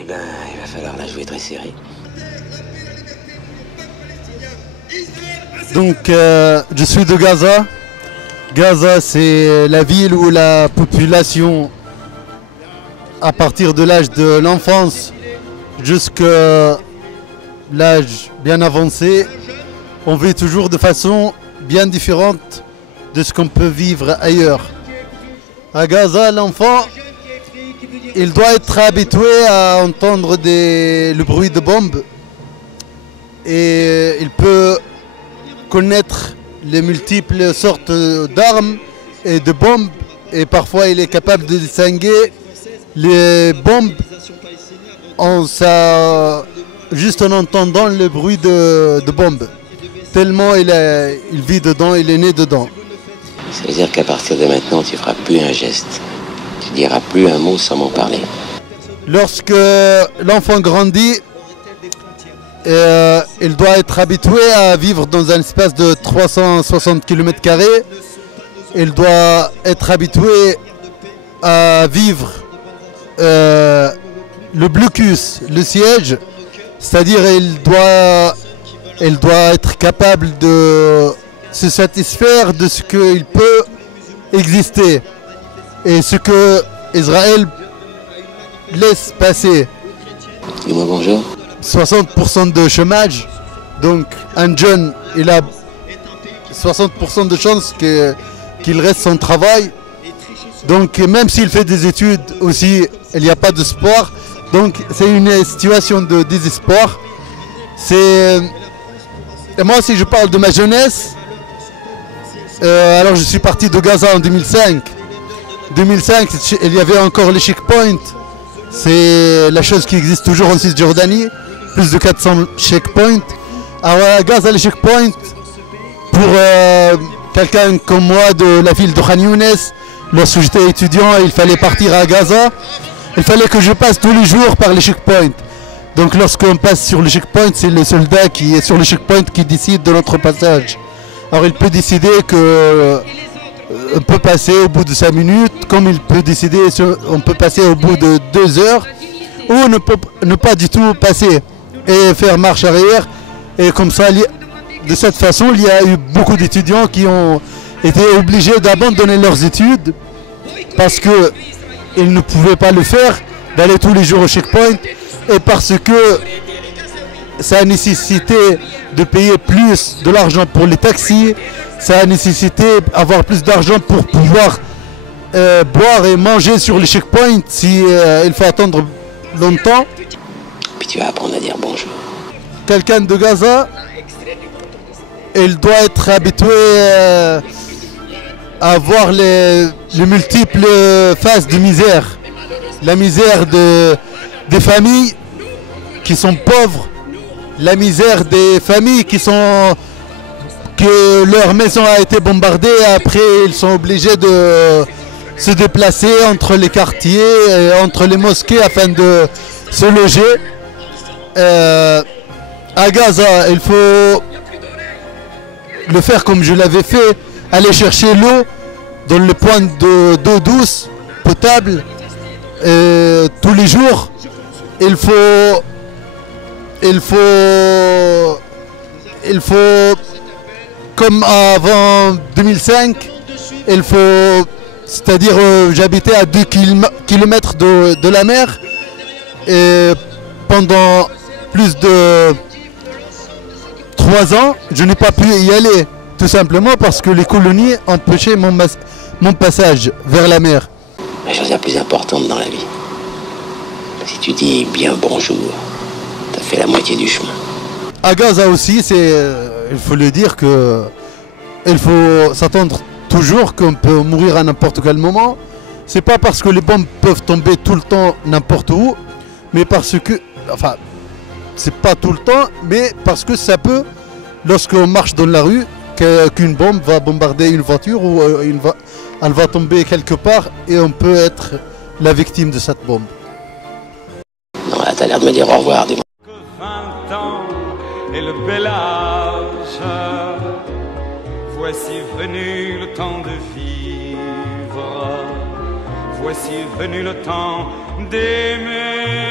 Eh ben, il va falloir la jouer très serrée. Donc, je suis de Gaza. Gaza, c'est la ville où la population, à partir de l'âge de l'enfance jusqu'à l'âge bien avancé, on vit toujours de façon bien différente de ce qu'on peut vivre ailleurs. À Gaza, l'enfant, il doit être habitué à entendre le bruit de bombes et il peut connaître les multiples sortes d'armes et de bombes et parfois il est capable de distinguer les bombes juste en entendant le bruit de bombes. Tellement il vit dedans, il est né dedans. Ça veut dire qu'à partir de maintenant, tu feras plus un geste. Tu diras plus un mot sans m'en parler. Lorsque l'enfant grandit, il doit être habitué à vivre dans un espace de 360 km². Il doit être habitué à vivre le blocus, le siège, c'est-à-dire il doit être capable de se satisfaire de ce qu'il peut exister et ce que Israël laisse passer. Dis-moi bonjour. 60% de chômage, donc un jeune, il a 60% de chances qu'il reste sans travail. Donc même s'il fait des études aussi, il n'y a pas de sport. Donc c'est une situation de désespoir. Et moi si je parle de ma jeunesse, alors je suis parti de Gaza en 2005. 2005, il y avait encore les checkpoints. C'est la chose qui existe toujours en Cisjordanie. Plus de 400 checkpoints. Alors à Gaza, les checkpoints, pour quelqu'un comme moi de la ville de Khan Younes, lorsque j'étais étudiant, il fallait partir à Gaza. Il fallait que je passe tous les jours par les checkpoints. Donc lorsqu'on passe sur le checkpoint, c'est le soldat qui est sur le checkpoint qui décide de notre passage. Alors il peut décider qu'on peut passer au bout de 5 minutes, comme il peut décider on peut passer au bout de 2 heures, ou ne pas du tout passer et faire marche arrière. Et comme ça, de cette façon, il y a eu beaucoup d'étudiants qui ont été obligés d'abandonner leurs études parce qu'ils ne pouvaient pas le faire, d'aller tous les jours au checkpoint, et parce que ça a nécessité de payer plus de l'argent pour les taxis, ça a nécessité d'avoir plus d'argent pour pouvoir boire et manger sur les checkpoints si il faut attendre longtemps. Puis tu vas apprendre à dire bonjour. Quelqu'un de Gaza, il doit être habitué à voir les multiples phases de misère. La misère des familles qui sont pauvres, la misère des familles que leur maison a été bombardée, après ils sont obligés de se déplacer entre les quartiers, entre les mosquées afin de se loger. À Gaza, il faut le faire comme je l'avais fait, aller chercher l'eau dans le point d'eau douce, potable, tous les jours. Il faut, comme avant 2005, c'est-à-dire j'habitais à 2 km de la mer, et pendant plus de 3 ans, je n'ai pas pu y aller, tout simplement parce que les colonies empêchaient mon passage vers la mer. La chose la plus importante dans la vie, si tu dis bien bonjour, t'as fait la moitié du chemin. À Gaza aussi, il faut le dire que il faut s'attendre toujours qu'on peut mourir à n'importe quel moment. C'est pas parce que les bombes peuvent tomber tout le temps n'importe où, mais parce que, enfin, c'est pas tout le temps, mais parce que ça peut, lorsqu'on marche dans la rue, qu'une bombe va bombarder une voiture ou elle va tomber quelque part et on peut être la victime de cette bombe. Non, là, t'as l'air de me dire au revoir. Dis-moi. 20 ans et le bel âge, voici venu le temps de vivre, voici venu le temps d'aimer.